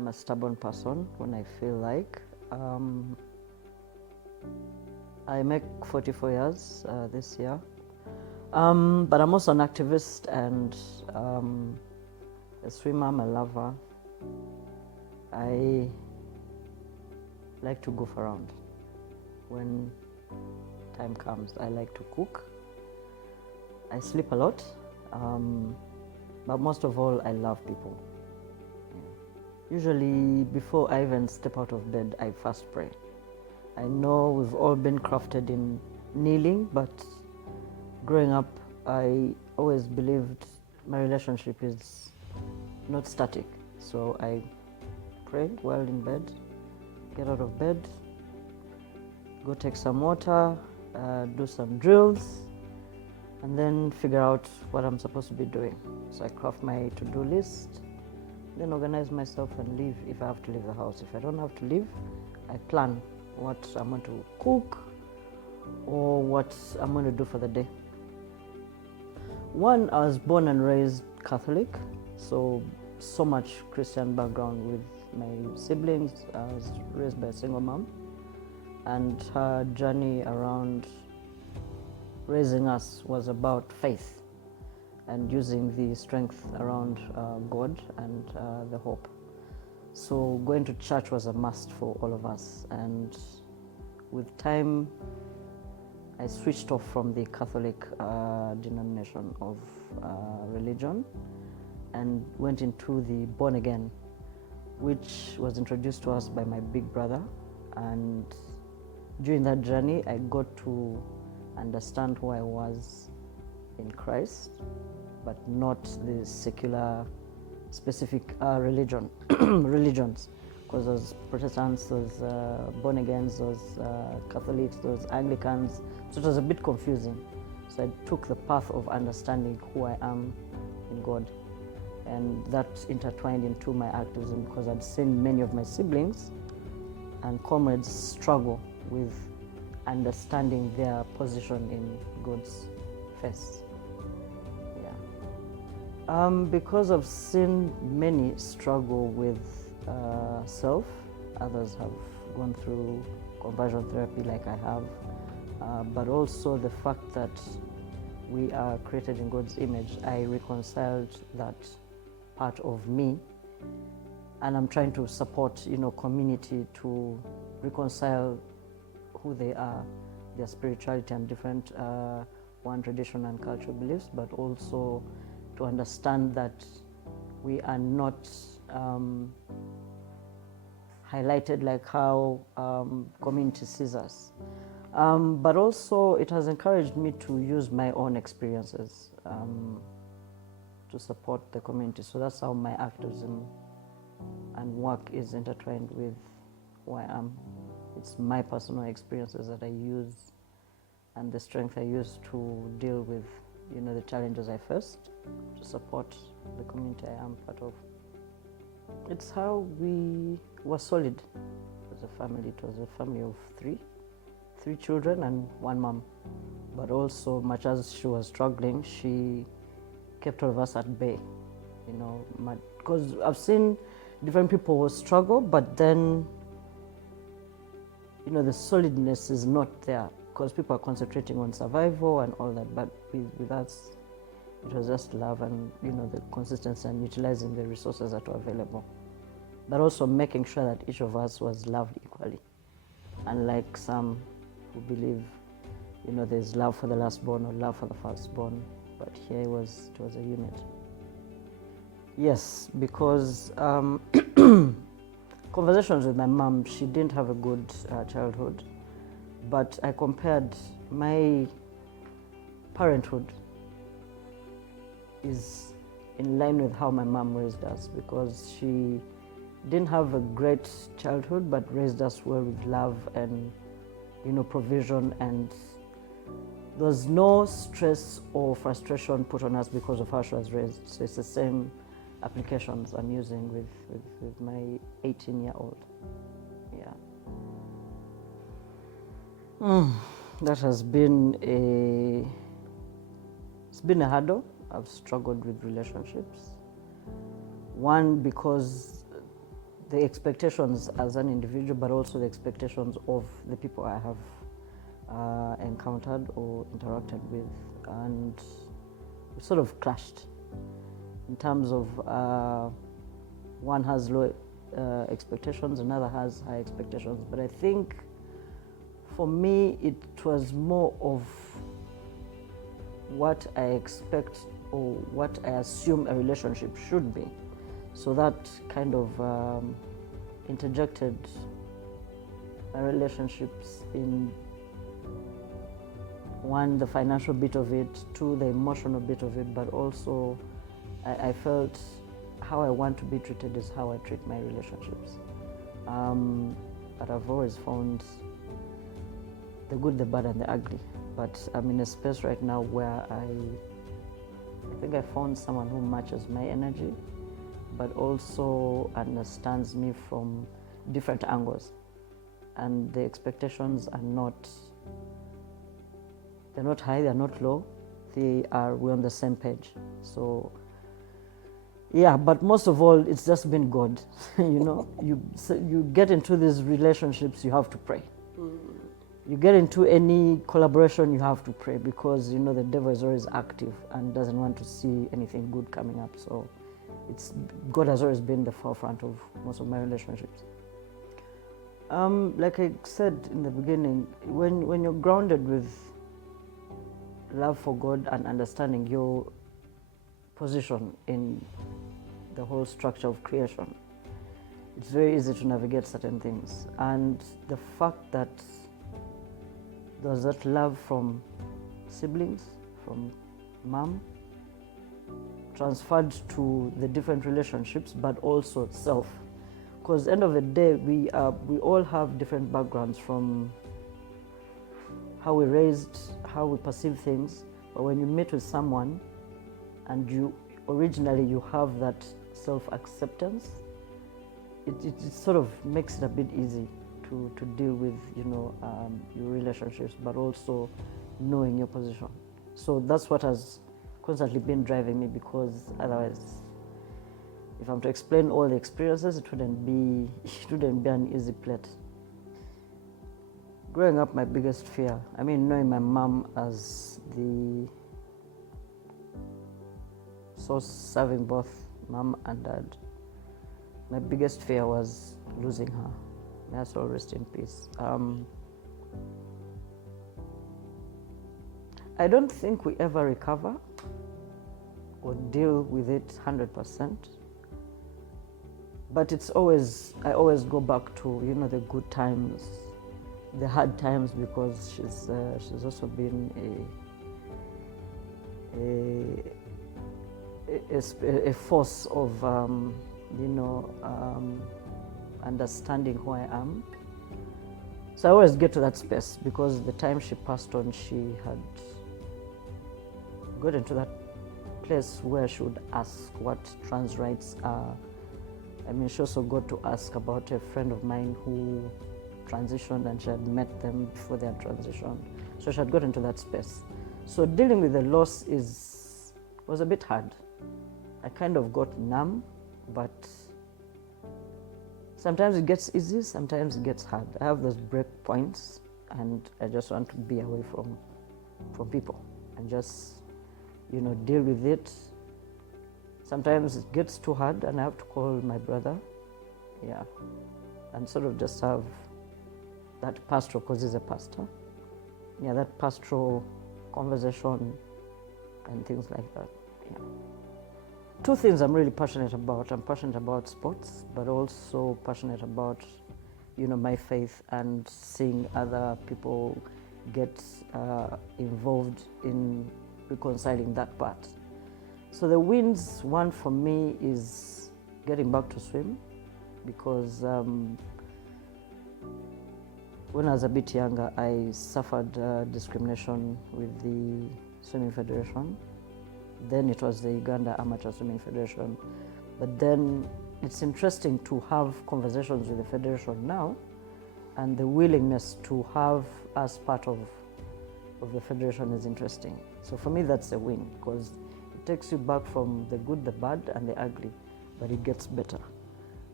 I'm a stubborn person when I feel like. I make 44 years this year. But I'm also an activist and a swimmer, I'm a lover. I like to goof around. When time comes, I like to cook. I sleep a lot, but most of all, I love people. Yeah. Usually, before I even step out of bed, I first pray. I know we've all been crafted in kneeling, but growing up, I always believed my relationship is not static. So I pray while in bed, get out of bed, go take some water, do some drills, and then figure out what I'm supposed to be doing. So I craft my to-do list, then organize myself and leave if I have to leave the house. If I don't have to leave, I plan what I'm going to cook or what I'm going to do for the day. One, I was born and raised Catholic, so much Christian background with my siblings. I was raised by a single mom, and her journey around raising us was about faith and using the strength around God and the hope. So going to church was a must for all of us, and with time I switched off from the Catholic denomination of religion and went into the born again, which was introduced to us by my big brother. And during that journey, I got to understand who I was in Christ, but not the secular specific religions. Because those Protestants, those born agains, those Catholics, those Anglicans. So it was a bit confusing. So I took the path of understanding who I am in God. And that intertwined into my activism because I'd seen many of my siblings and comrades struggle with understanding their position in God's face. Yeah. Because I've seen many struggle with self, others have gone through conversion therapy like I have, but also the fact that we are created in God's image, I reconciled that part of me, and I'm trying to support, community to reconcile who they are, their spirituality and different one tradition and cultural beliefs, but also to understand that we are not highlighted like how community sees us. But also it has encouraged me to use my own experiences to support the community. So that's how my activism and work is intertwined with who I am. It's my personal experiences that I use and the strength I use to deal with, the challenges I faced to support the community I am part of. It's how we were solid as a family. It was a family of three children and one mom. But also, much as she was struggling, she kept all of us at bay, because I've seen different people struggle, but then, the solidness is not there because people are concentrating on survival and all that. But with us, it was just love and, the consistency and utilizing the resources that were available. But also making sure that each of us was loved equally. Unlike some who believe, there's love for the lastborn or love for the firstborn. But here it was a unit. Yes, because conversations with my mom, she didn't have a good childhood. But I compared my parenthood is in line with how my mom raised us, because she didn't have a great childhood but raised us well with love and provision, and there was no stress or frustration put on us because of how she was raised. So it's the same applications I'm using with my 18-year-old. Yeah. That has been it's been a hurdle. I've struggled with relationships. One, because the expectations as an individual, but also the expectations of the people I have encountered or interacted with, and it sort of clashed in terms of one has low expectations, another has high expectations. But I think for me it was more of what I expect or what I assume a relationship should be. So that kind of interjected my relationships in, one, the financial bit of it, two, the emotional bit of it, but also I felt how I want to be treated is how I treat my relationships. But I've always found the good, the bad, and the ugly. But I'm in a space right now where I think I found someone who matches my energy, but also understands me from different angles. And the expectations are they're not high, they're not low. We're on the same page. So, yeah, but most of all, it's just been God. You get into these relationships, you have to pray. You get into any collaboration, you have to pray, because the devil is always active and doesn't want to see anything good coming up. So God has always been the forefront of most of my relationships. Like I said in the beginning, when you're grounded with love for God and understanding your position in the whole structure of creation, it's very easy to navigate certain things. And the fact that there's that love from siblings, from mom, transferred to the different relationships, but also self. Because at the end of the day, we all have different backgrounds, from how we're raised, how we perceive things. But when you meet with someone and you have that self-acceptance, it sort of makes it a bit easy to deal with your relationships, but also knowing your position. So that's what has constantly been driving me, because otherwise, if I'm to explain all the experiences, it wouldn't be an easy plate. Growing up, my biggest fear, knowing my mom as the source serving both mom and dad, my biggest fear was losing her. May her soul rest in peace. I don't think we ever recover or deal with it 100%. But I always go back to, the good times, the hard times, because she's also been a force of, understanding who I am. So I always get to that space, because the time she passed on, she had got into that place where she would ask what trans rights are. She also got to ask about a friend of mine who transitioned, and she had met them before their transition. So she had got into that space. So dealing with the loss was a bit hard. I kind of got numb, but sometimes it gets easy, sometimes it gets hard. I have those break points, and I just want to be away from people and just, deal with it. Sometimes it gets too hard, and I have to call my brother, and sort of just have that pastoral, because he's a pastor, that pastoral conversation and things like that. Two things I'm really passionate about. I'm passionate about sports, but also passionate about, my faith and seeing other people get involved in reconciling that part. So the wins, one for me is getting back to swim, because when I was a bit younger, I suffered discrimination with the Swimming Federation. Then it was the Uganda Amateur Swimming Federation. But then it's interesting to have conversations with the Federation now, and the willingness to have us part of the Federation is interesting. So for me, that's a win, because it takes you back from the good, the bad, and the ugly, but it gets better.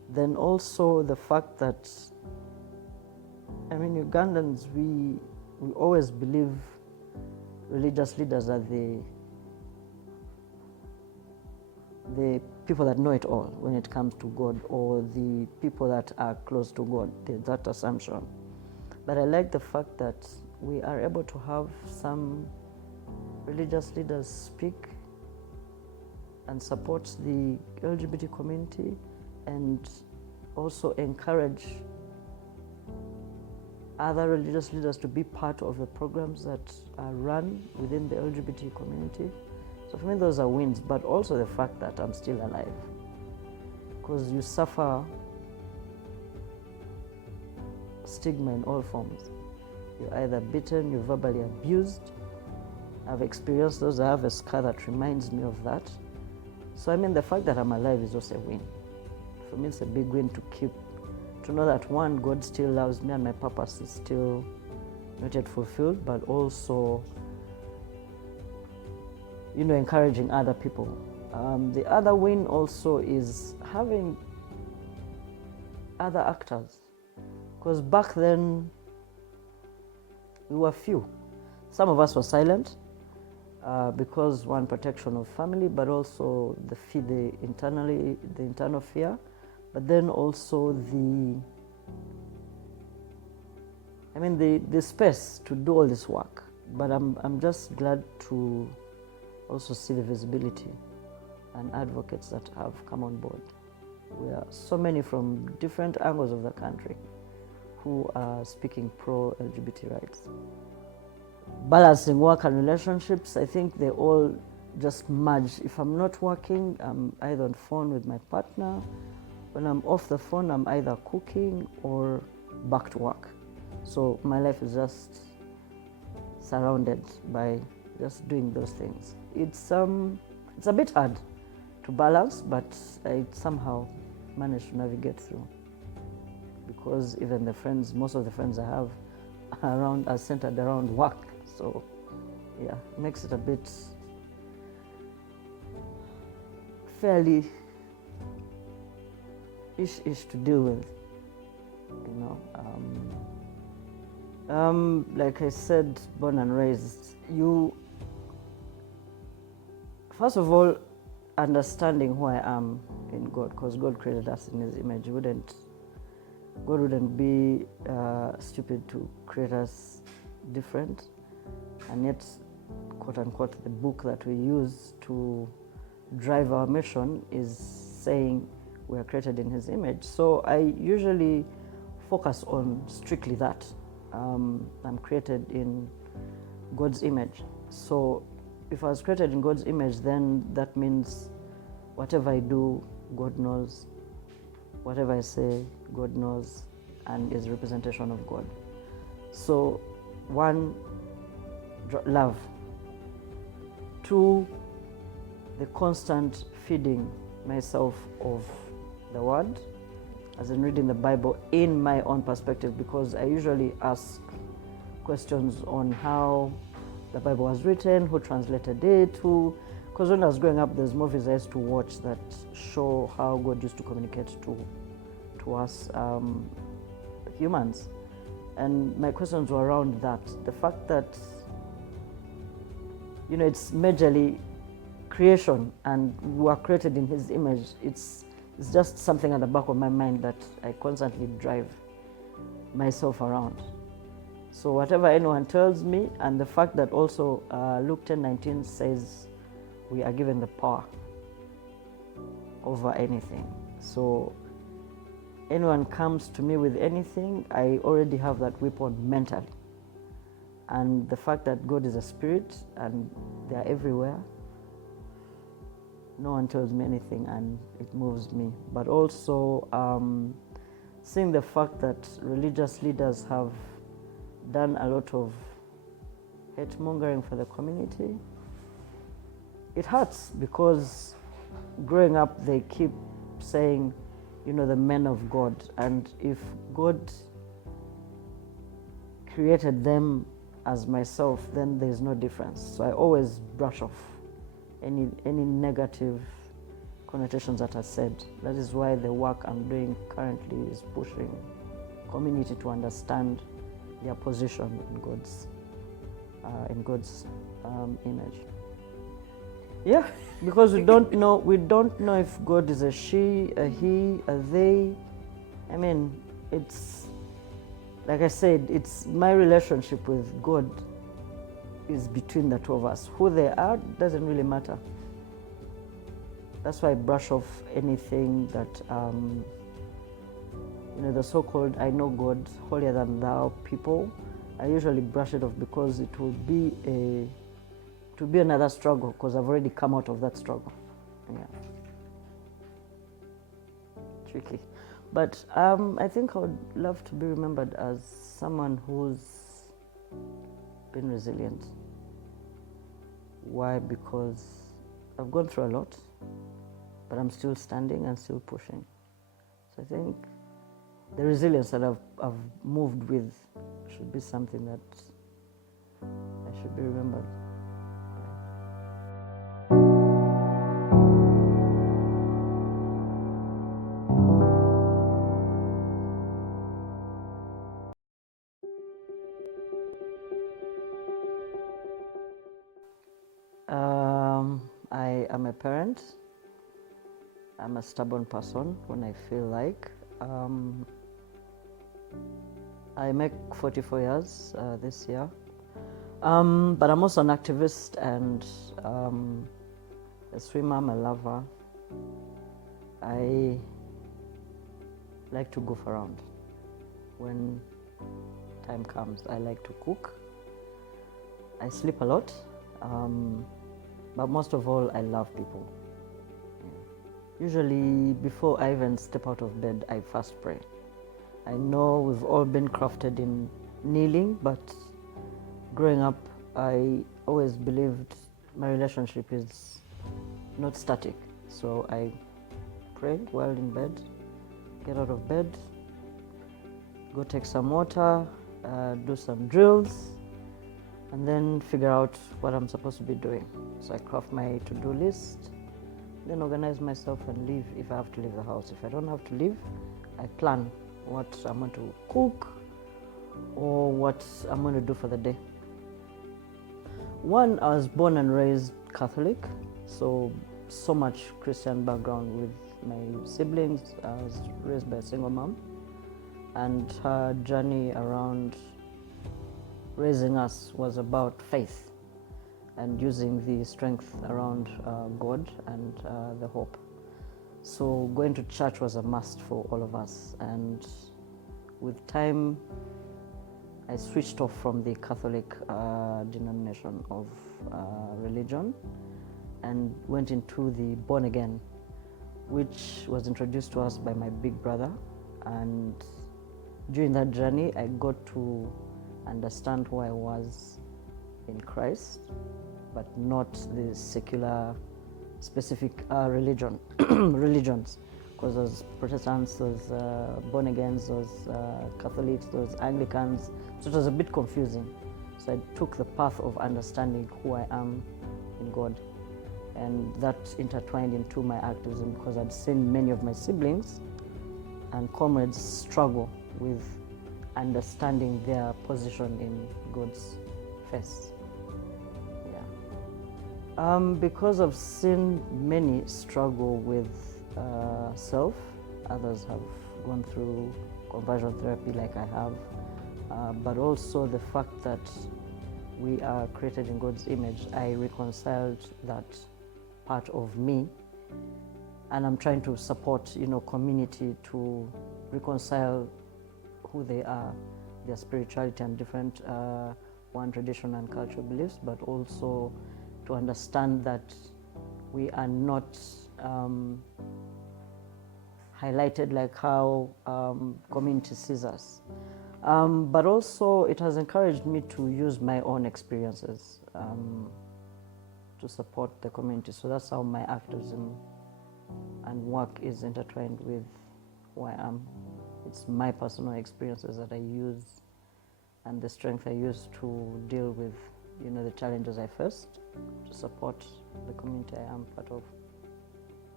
Then also the fact that, Ugandans, we always believe religious leaders are the people that know it all when it comes to God, or the people that are close to God. There's that assumption. But I like the fact that we are able to have some religious leaders speak and support the LGBT community, and also encourage other religious leaders to be part of the programs that are run within the LGBT community. So for me, those are wins, but also the fact that I'm still alive. Because you suffer stigma in all forms. You're either beaten, you're verbally abused. I've experienced those. I have a scar that reminds me of that. So the fact that I'm alive is also a win. For me, it's a big win to know that, one, God still loves me and my purpose is still not yet fulfilled, but also, encouraging other people. The other win also is having other actors, because back then we were few. Some of us were silent because, one, protection of family, but also the internal fear, but then also the space to do all this work. But I'm just glad to also see the visibility and advocates that have come on board. We are so many from different angles of the country who are speaking pro-LGBT rights. Balancing work and relationships, I think they all just merge. If I'm not working, I'm either on phone with my partner. When I'm off the phone, I'm either cooking or back to work. So my life is just surrounded by just doing those things. It's a bit hard to balance, but I somehow managed to navigate through, because even most of the friends I have are centered around work. So yeah, it makes it a bit fairly ish to deal with, like I said, born and raised. First of all, understanding who I am in God, because God created us in His image. God wouldn't be stupid to create us different, and yet, quote unquote, the book that we use to drive our mission is saying we are created in His image. So I usually focus on strictly that. I'm created in God's image. So if I was created in God's image, then that means whatever I do, God knows. Whatever I say, God knows, and is a representation of God. So, one, love. Two, the constant feeding myself of the Word, as in reading the Bible in my own perspective, because I usually ask questions on how the Bible was written, who translated it, because when I was growing up, there's movies I used to watch that show how God used to communicate to us humans. And my questions were around that. The fact that, it's majorly creation and we were created in His image. It's just something at the back of my mind that I constantly drive myself around. So whatever anyone tells me, and the fact that also Luke 10:19 says we are given the power over anything. So anyone comes to me with anything, I already have that weapon mentally. And the fact that God is a spirit and they are everywhere, no one tells me anything and it moves me. But also seeing the fact that religious leaders have done a lot of hate mongering for the community, it hurts, because growing up they keep saying, the men of God, and if God created them as myself, then there's no difference. So I always brush off any negative connotations that are said. That is why the work I'm doing currently is pushing community to understand their position in God's image. Yeah, because we don't know if God is a she, a he, a they. I mean, it's like I said, it's my relationship with God is between the two of us. Who they are doesn't really matter. That's why I brush off anything that the so-called I know God, holier than thou people. I usually brush it off because it will be another struggle, because I've already come out of that struggle. Yeah, tricky. But I think I would love to be remembered as someone who's been resilient. Why? Because I've gone through a lot, but I'm still standing and still pushing. So I think the resilience that I've moved with should be something that I should be remembered. I am a parent. I'm a stubborn person when I feel like. I make 44 years this year. But I'm also an activist and a swimmer. I'm a lover. I like to goof around. When time comes, I like to cook. I sleep a lot. But most of all, I love people. Yeah. Usually, before I even step out of bed, I first pray. I know we've all been crafted in kneeling, but growing up, I always believed my relationship is not static. So I pray while in bed, get out of bed, go take some water, do some drills, and then figure out what I'm supposed to be doing. So I craft my to-do list, then organize myself and leave if I have to leave the house. If I don't have to leave, I plan what I'm going to cook or what I'm going to do for the day. One, I was born and raised Catholic, so much Christian background with my siblings. I was raised by a single mom, and her journey around raising us was about faith and using the strength around God and the hope. So going to church was a must for all of us, and with time I switched off from the Catholic denomination of religion and went into the born again, which was introduced to us by my big brother. And during that journey I got to understand who I was in Christ, but not the secular specific religions, because there's Protestants, there's born agains, there's Catholics, there's Anglicans, so it was a bit confusing. So I took the path of understanding who I am in God, and that intertwined into my activism, because I'd seen many of my siblings and comrades struggle with understanding their position in God's face. Yeah. Because I've seen many struggle with self, others have gone through conversion therapy like I have, but also the fact that we are created in God's image, I reconciled that part of me, and I'm trying to support community to reconcile who they are, their spirituality and different one tradition and cultural beliefs, but also to understand that we are not highlighted like how community sees us. But also it has encouraged me to use my own experiences to support the community. So that's how my activism and work is intertwined with who I am. It's my personal experiences that I use and the strength I use to deal with, the challenges I faced, to support the community I am part of.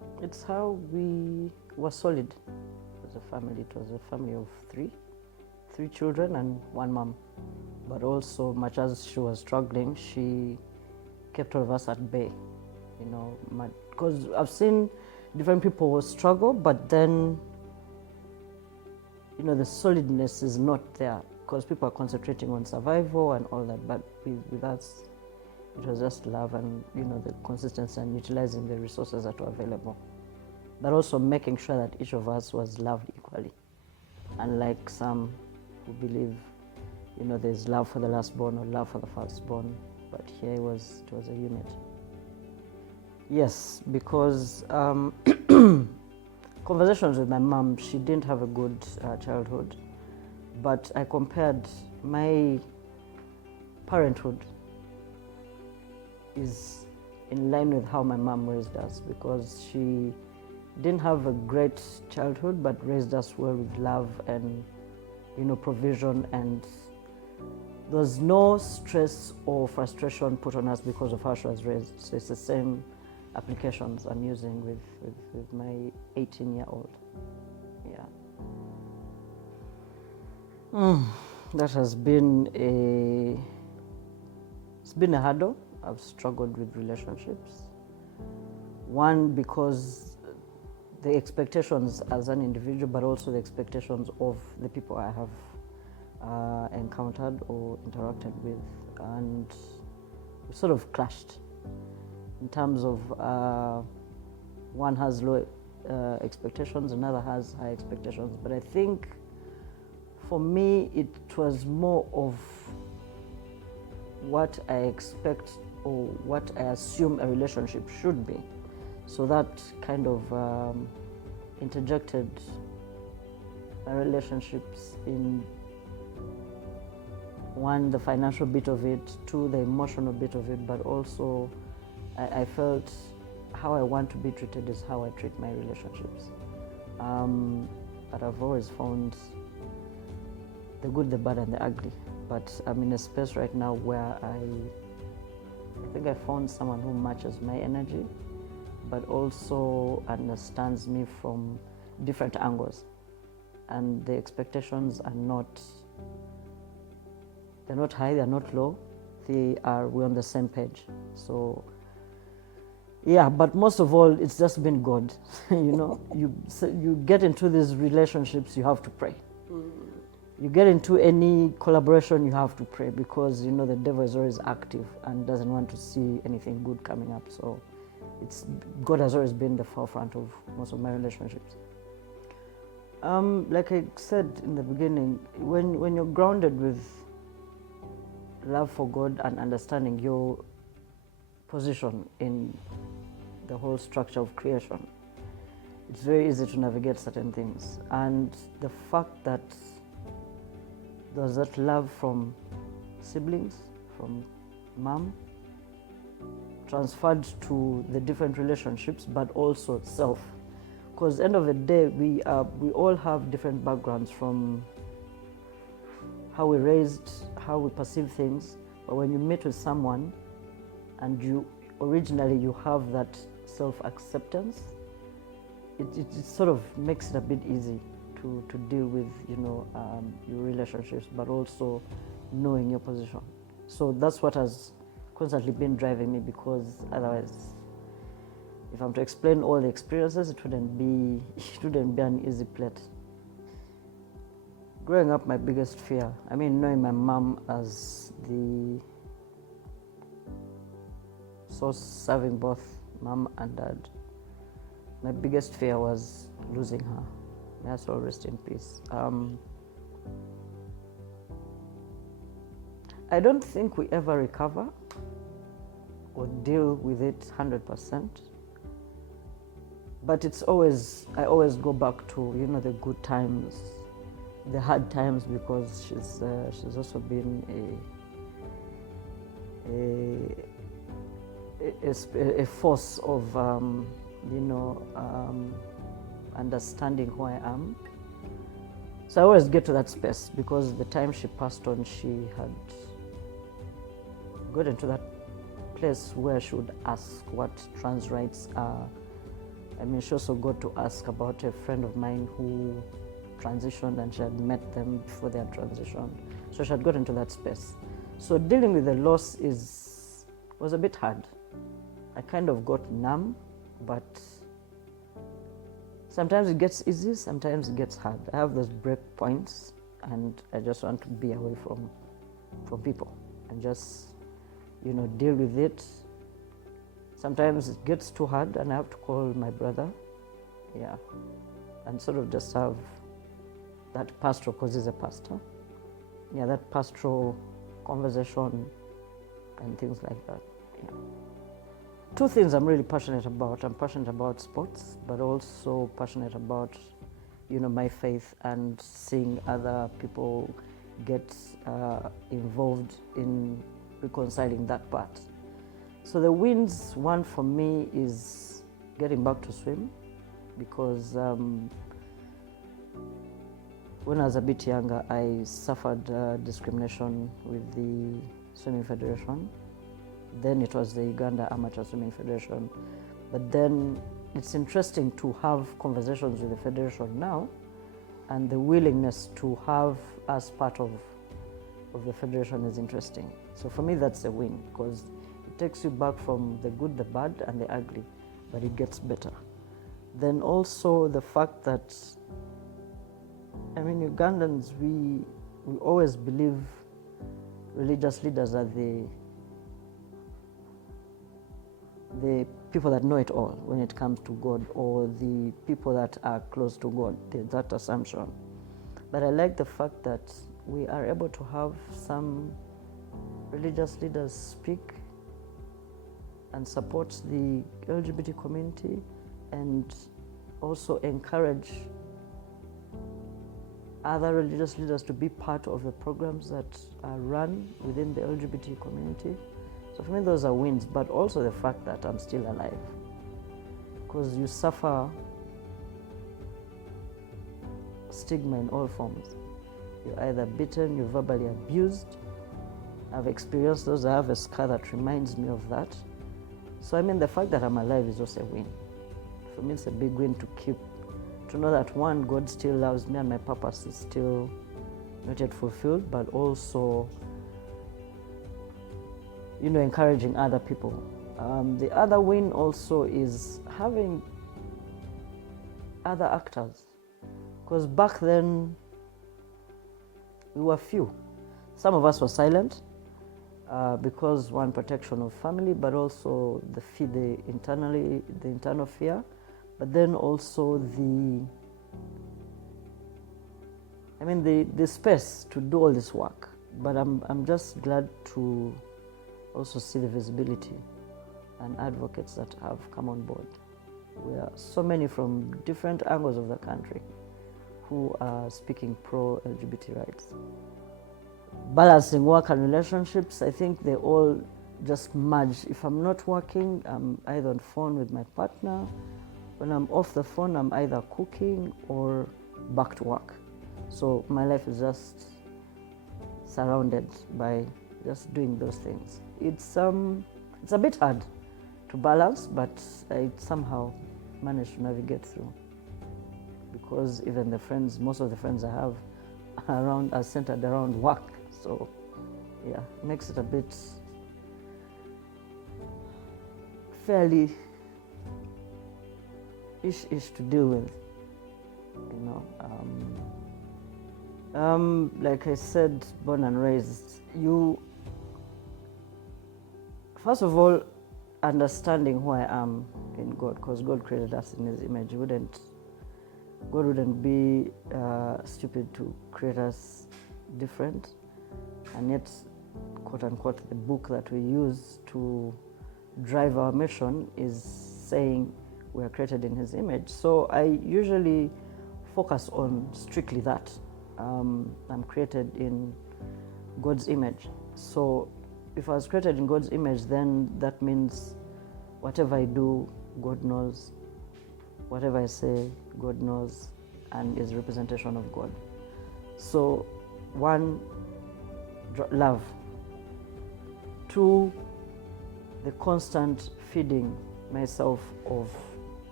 It's how we were solid as a family. It was a family of three children and one mom. But also, much as she was struggling, she kept all of us at bay, you know, because I've seen different people struggle, but then, you know, the solidness is not there because people are concentrating on survival and all that. But with us, it was just love and, you know, the consistency and utilizing the resources that were available. But also making sure that each of us was loved equally. Unlike some who believe, you know, there's love for the lastborn or love for the firstborn, but here it was a unit. Yes, because conversations with my mom, she didn't have a good childhood, but I compared my parenthood is in line with how my mom raised us, because she didn't have a great childhood, but raised us well with love and, you know, provision, and there was no stress or frustration put on us because of how she was raised. So it's the same applications I'm using with my 18-year-old. Yeah. That has been it's been a hurdle. I've struggled with relationships. One, because the expectations as an individual, but also the expectations of the people I have encountered or interacted with, and we sort of clashed in terms of one has low expectations, another has high expectations. But I think for me it was more of what I expect or what I assume a relationship should be. So that kind of interjected my relationships in, one, the financial bit of it, two, the emotional bit of it, but also I felt how I want to be treated is how I treat my relationships. But I've always found the good, the bad, and the ugly. But I'm in a space right now where I think I found someone who matches my energy, but also understands me from different angles. And the expectations are they're not high, they're not low. We're on the same page. So, yeah, but most of all, it's just been God. You know, you get into these relationships, you have to pray. You get into any collaboration, you have to pray, because, you know, the devil is always active and doesn't want to see anything good coming up. So God has always been the forefront of most of my relationships. Like I said in the beginning, when you're grounded with love for God and understanding your position in the whole structure of creation, it's very easy to navigate certain things. And the fact that there's that love from siblings, from mom, transferred to the different relationships, but also self. Because end of the day, we all have different backgrounds, from how we raised, how we perceive things. But when you meet with someone and you have that self-acceptance, it sort of makes it a bit easy to deal with, you know, your relationships, but also knowing your position. So that's what has constantly been driving me, because otherwise, if I'm to explain all the experiences, it wouldn't be an easy plate. Growing up, my biggest fear, knowing my mom as the source serving both mom and dad, my biggest fear was losing her. May her soul rest in peace. I don't think we ever recover or deal with it 100%. But I always go back to, you know, the good times, the hard times, because she's also been a force of, understanding who I am. So I always get to that space, because the time she passed on, she had got into that place where she would ask what trans rights are, I mean, she also got to ask about a friend of mine who transitioned, and she had met them before they had transitioned. So she had got into that space. So dealing with the loss was a bit hard. I kind of got numb, but sometimes it gets easy, sometimes it gets hard. I have those break points, and I just want to be away from people and just, deal with it. Sometimes it gets too hard and I have to call my brother, and sort of just have that pastoral, because he's a pastor, that pastoral conversation and things like that. Two things I'm really passionate about. I'm passionate about sports, but also passionate about, my faith and seeing other people get involved in reconciling that part. So the wins one for me is getting back to swim, because when I was a bit younger, I suffered discrimination with the Swimming Federation. Then it was the Uganda Amateur Swimming Federation. But then it's interesting to have conversations with the federation now, and the willingness to have us part of the federation is interesting. So for me, that's a win, because it takes you back from the good, the bad, and the ugly, but it gets better. Then also the fact that, Ugandans, we always believe religious leaders are the people that know it all when it comes to God, or the people that are close to God. There's that assumption. But I like the fact that we are able to have some religious leaders speak and support the LGBT community, and also encourage other religious leaders to be part of the programs that are run within the LGBT community. So for me, those are wins, but also the fact that I'm still alive. Because you suffer stigma in all forms. You're either beaten, you're verbally abused. I've experienced those. I have a scar that reminds me of that. So the fact that I'm alive is also a win. For me, it's a big win to know that, one, God still loves me and my purpose is still not yet fulfilled, but also, encouraging other people. The other win also is having other actors, because back then we were few. Some of us were silent because, one, protection of family, but also the internal fear, but then also the space to do all this work. But I'm just glad to also see the visibility and advocates that have come on board. We are so many from different angles of the country who are speaking pro-LGBT rights. Balancing work and relationships, I think they all just merge. If I'm not working, I'm either on phone with my partner. When I'm off the phone, I'm either cooking or back to work. So my life is just surrounded by just doing those things. It's a bit hard to balance, but I somehow managed to navigate through, because even most of the friends I have around are centered around work. So it makes it a bit fairly ish to deal with, like I said, born and raised, first of all, understanding who I am in God, because God created us in His image. God wouldn't be stupid to create us different, and yet, quote unquote, the book that we use to drive our mission is saying we are created in His image. So I usually focus on strictly that. I'm created in God's image. So if I was created in God's image, then that means whatever I do, God knows. Whatever I say, God knows, and is a representation of God. So, one, love. Two, the constant feeding myself of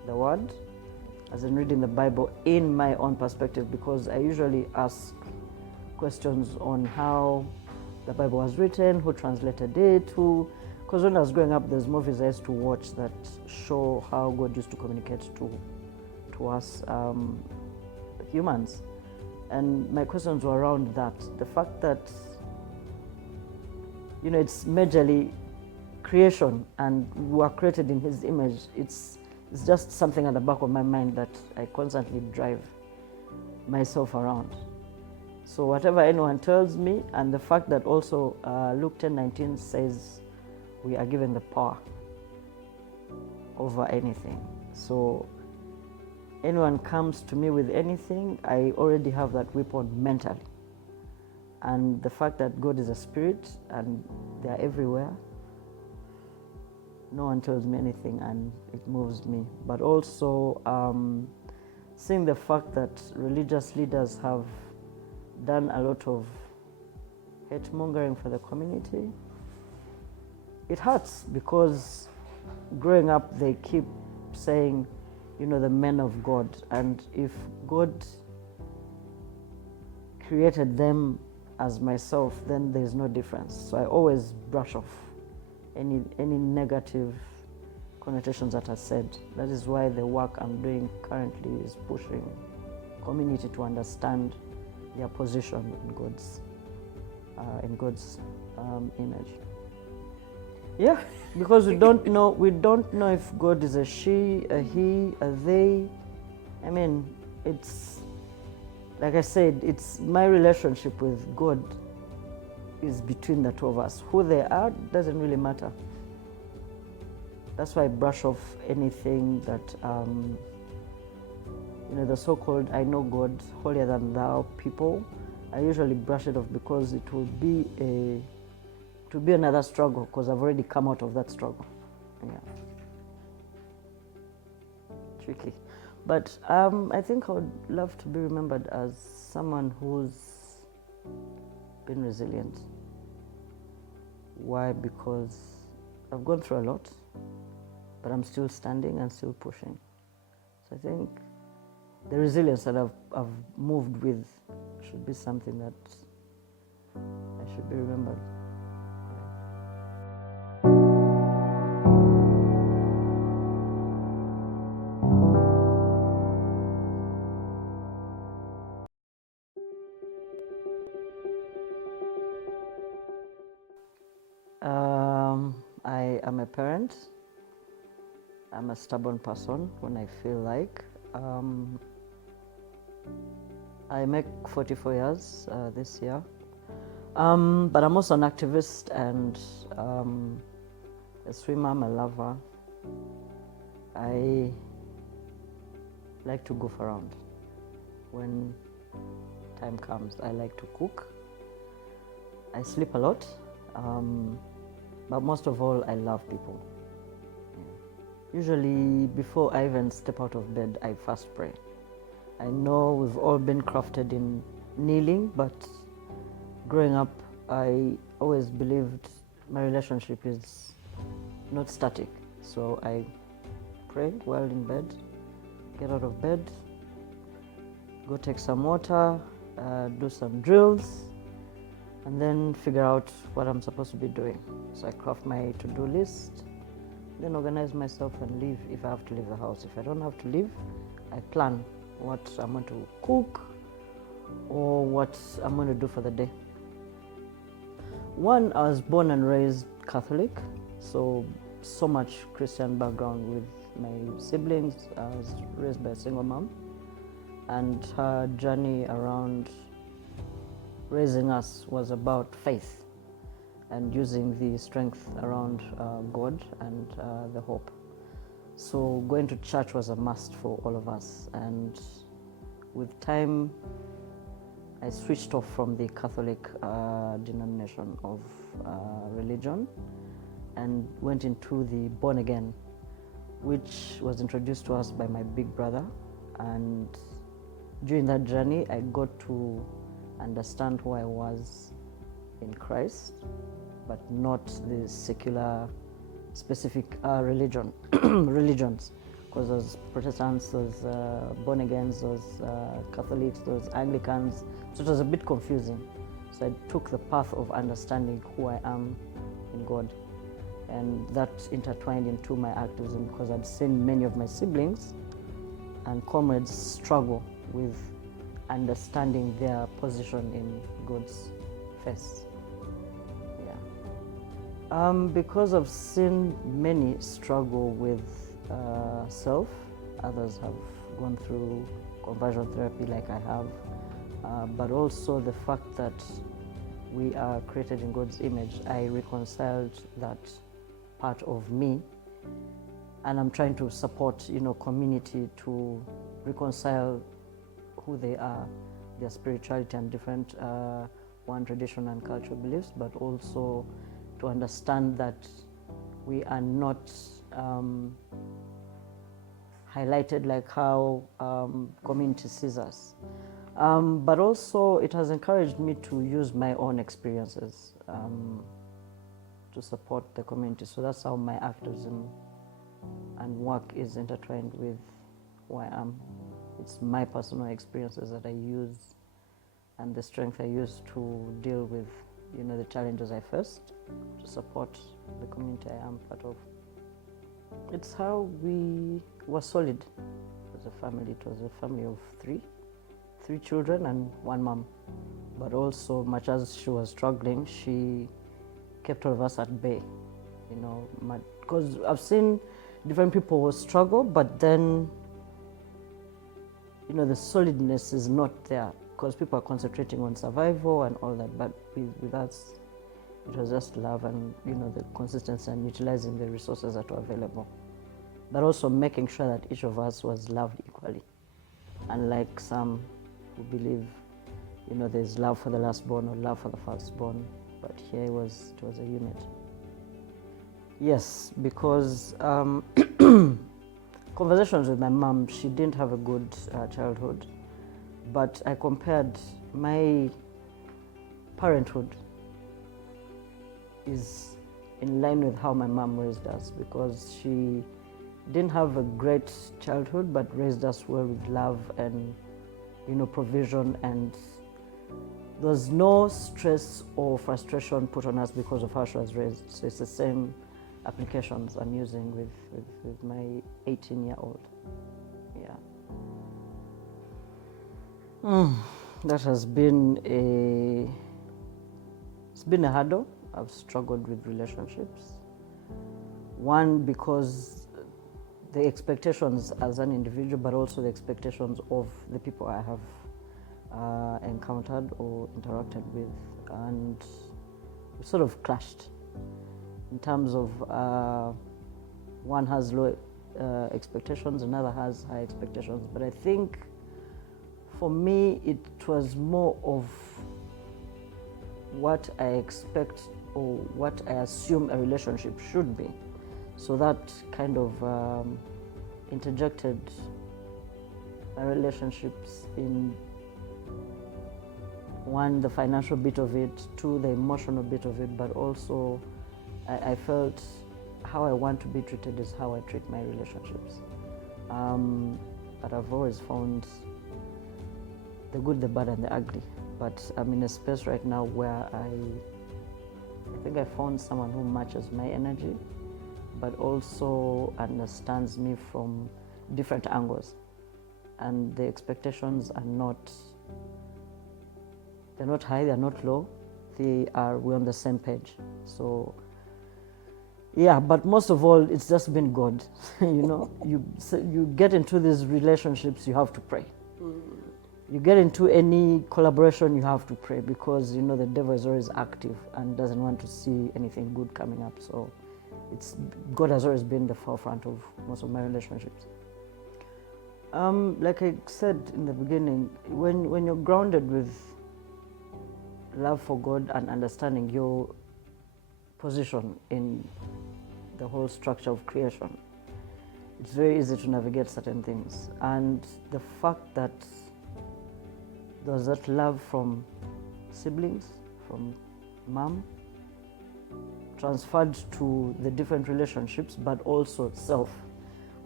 the Word, as in reading the Bible in my own perspective, because I usually ask questions on how the Bible was written, who translated it, because when I was growing up, there's movies I used to watch that show how God used to communicate to us humans. And my questions were around that. The fact that, it's majorly creation and we are created in His image. It's just something at the back of my mind that I constantly drive myself around. So whatever anyone tells me, and the fact that also Luke 10:19 says we are given the power over anything. So anyone comes to me with anything, I already have that weapon mentally. And the fact that God is a spirit and they are everywhere, no one tells me anything and it moves me. But also seeing the fact that religious leaders have done a lot of hate mongering for the community, it hurts, because growing up they keep saying, the men of God, and if God created them as myself, then there's no difference. So I always brush off any negative connotations that are said. That is why the work I'm doing currently is pushing community to understand their position in God's image. Yeah, because we don't know if God is a she, a he, a they. I mean, it's like I said, it's my relationship with God is between the two of us. Who they are doesn't really matter. That's why I brush off anything that the so-called I know God, holier than thou people. I usually brush it off because it will be another struggle, because I've already come out of that struggle. Yeah. Tricky. But I think I would love to be remembered as someone who's been resilient. Why? Because I've gone through a lot, but I'm still standing and still pushing. So I think the resilience that I've moved with should be something that I should be remembered. I am a parent. I'm a stubborn person when I feel like. I make 44 years this year. But I'm also an activist and a swimmer, I'm a lover. I like to goof around when time comes. I like to cook. I sleep a lot. But most of all, I love people. Yeah. Usually, before I even step out of bed, I first pray. I know we've all been crafted in kneeling, but growing up, I always believed my relationship is not static. So I pray while in bed, get out of bed, go take some water, do some drills, and then figure out what I'm supposed to be doing. So I craft my to-do list, then organize myself and leave if I have to leave the house. If I don't have to leave, I plan what I'm going to cook or what I'm going to do for the day. One, I was born and raised Catholic, so much Christian background with my siblings. I was raised by a single mom, and her journey around raising us was about faith and using the strength around God and the hope. So going to church was a must for all of us, and with time I switched off from the Catholic denomination of religion and went into the born again, which was introduced to us by my big brother. And during that journey I got to understand who I was in Christ, but not the secular specific religions, because there's Protestants, there's born agains, there's Catholics, there's Anglicans, so it was a bit confusing. So I took the path of understanding who I am in God, and that intertwined into my activism because I'd seen many of my siblings and comrades struggle with understanding their position in God's face. Yeah. Because I've seen many struggle with self, others have gone through conversion therapy like I have, but also the fact that we are created in God's image, I reconciled that part of me, and I'm trying to support, community to reconcile who they are, their spirituality and different one tradition and cultural beliefs, but also to understand that we are not highlighted like how community sees us. But also it has encouraged me to use my own experiences to support the community. So that's how my activism and work is intertwined with who I am. It's my personal experiences that I use and the strength I use to deal with, the challenges I faced to support the community I am part of. It's how we were solid as a family. It was a family of three children and one mom. But also, much as she was struggling, she kept all of us at bay, because I've seen different people struggle, but then, the solidness is not there because people are concentrating on survival and all that. But with us, it was just love and, the consistency and utilizing the resources that were available. But also making sure that each of us was loved equally. Unlike some who believe, there's love for the lastborn or love for the firstborn, but here it was a unit. Yes, because conversations with my mom, she didn't have a good childhood, but I compared my parenthood is in line with how my mom raised us, because she didn't have a great childhood, but raised us well with love and, provision, and there was no stress or frustration put on us because of how she was raised. So it's the same applications I'm using with my 18-year-old. Yeah. That has been it's been a hurdle. I've struggled with relationships. One, because the expectations as an individual, but also the expectations of the people I have encountered or interacted with, and we sort of clashed in terms of one has low expectations, another has high expectations. But I think for me, it was more of what I expect or what I assume a relationship should be. So that kind of interjected my relationships in, one, the financial bit of it, two, the emotional bit of it, but also I felt how I want to be treated is how I treat my relationships. But I've always found the good, the bad, and the ugly. But I'm in a space right now where I think I found someone who matches my energy, but also understands me from different angles. And the expectations are they're not high, they're not low. We're on the same page. So, yeah, but most of all, it's just been God. You get into these relationships, you have to pray. You get into any collaboration, you have to pray, because the devil is always active and doesn't want to see anything good coming up. So God has always been the forefront of most of my relationships. Like I said in the beginning, when you're grounded with love for God and understanding your position in the whole structure of creation, it's very easy to navigate certain things. And the fact that there's that love from siblings, from mom, transferred to the different relationships, but also self.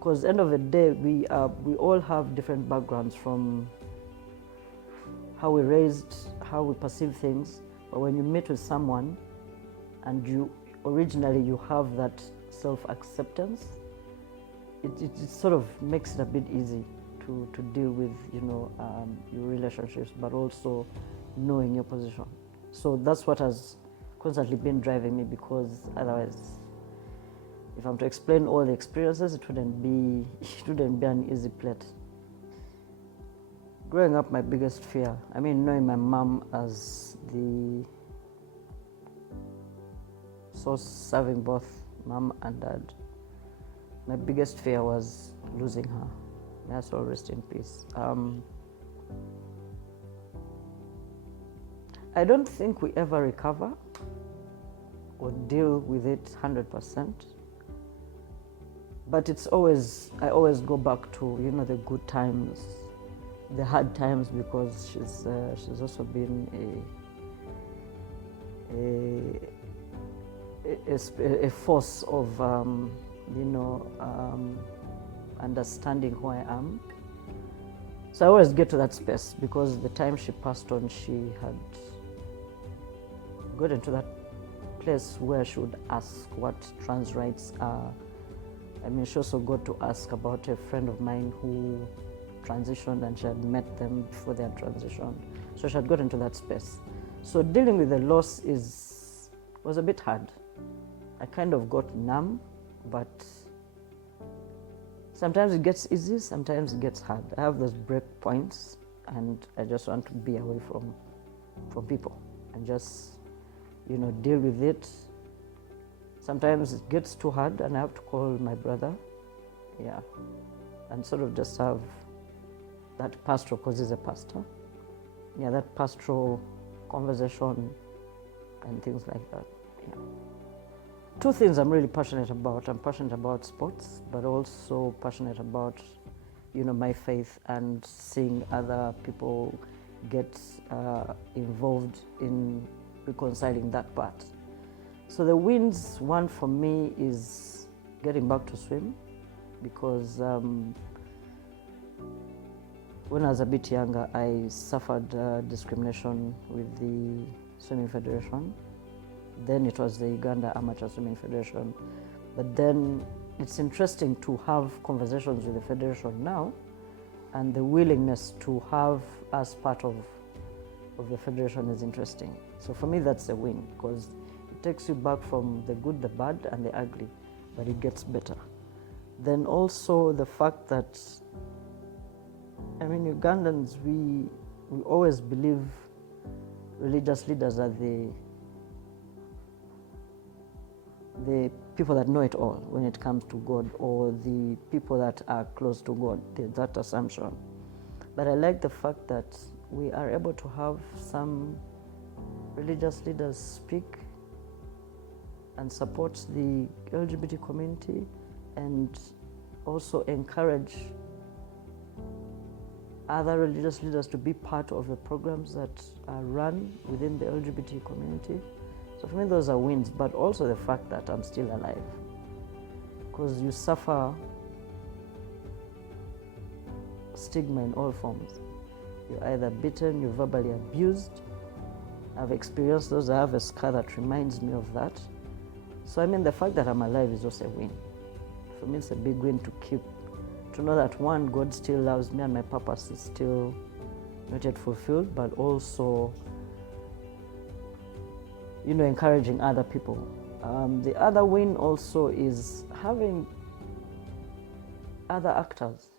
Because end of the day, we all have different backgrounds, from how we're raised, how we perceive things. But when you meet with someone and you originally you have that self-acceptance, it sort of makes it a bit easy to deal with, your relationships, but also knowing your position. So that's what has constantly been driving me, because otherwise, if I'm to explain all the experiences, it wouldn't be an easy plate. Growing up, my biggest fear, knowing my mom as the source serving both mom and dad, my biggest fear was losing her. May her soul rest in peace. I don't think we ever recover or deal with it 100%. But I always go back to, the good times, the hard times, because she's also been a force of, understanding who I am. So I always get to that space, because the time she passed on, she had gotten to that place where she would ask what trans rights are. She also got to ask about a friend of mine who transitioned, and she had met them before their transition. So she had gotten to that space. So dealing with the loss was a bit hard. I kind of got numb, but sometimes it gets easy, sometimes it gets hard. I have those break points, and I just want to be away from people and just, deal with it. Sometimes it gets too hard, and I have to call my brother, and sort of just have that pastoral, because he's a pastor, that pastoral conversation and things like that. Two things I'm really passionate about. I'm passionate about sports, but also passionate about, my faith and seeing other people get involved in reconciling that part. So the wins one for me is getting back to swim, because when I was a bit younger, I suffered discrimination with the Swimming Federation. Then it was the Uganda Amateur Swimming Federation. But then it's interesting to have conversations with the federation now, and the willingness to have us part of the federation is interesting. So for me, that's a win, because it takes you back from the good, the bad, and the ugly, but it gets better. Then also the fact that, Ugandans, we always believe religious leaders are the people that know it all when it comes to God, or the people that are close to God. There's that assumption. But I like the fact that we are able to have some religious leaders speak and support the LGBT community, and also encourage other religious leaders to be part of the programs that are run within the LGBT community. So for me, those are wins, but also the fact that I'm still alive. Because you suffer stigma in all forms. You're either beaten, you're verbally abused. I've experienced those. I have a scar that reminds me of that. So the fact that I'm alive is also a win. For me, it's a big win to know that, one, God still loves me and my purpose is still not yet fulfilled, but also, encouraging other people. The other win also is having other actors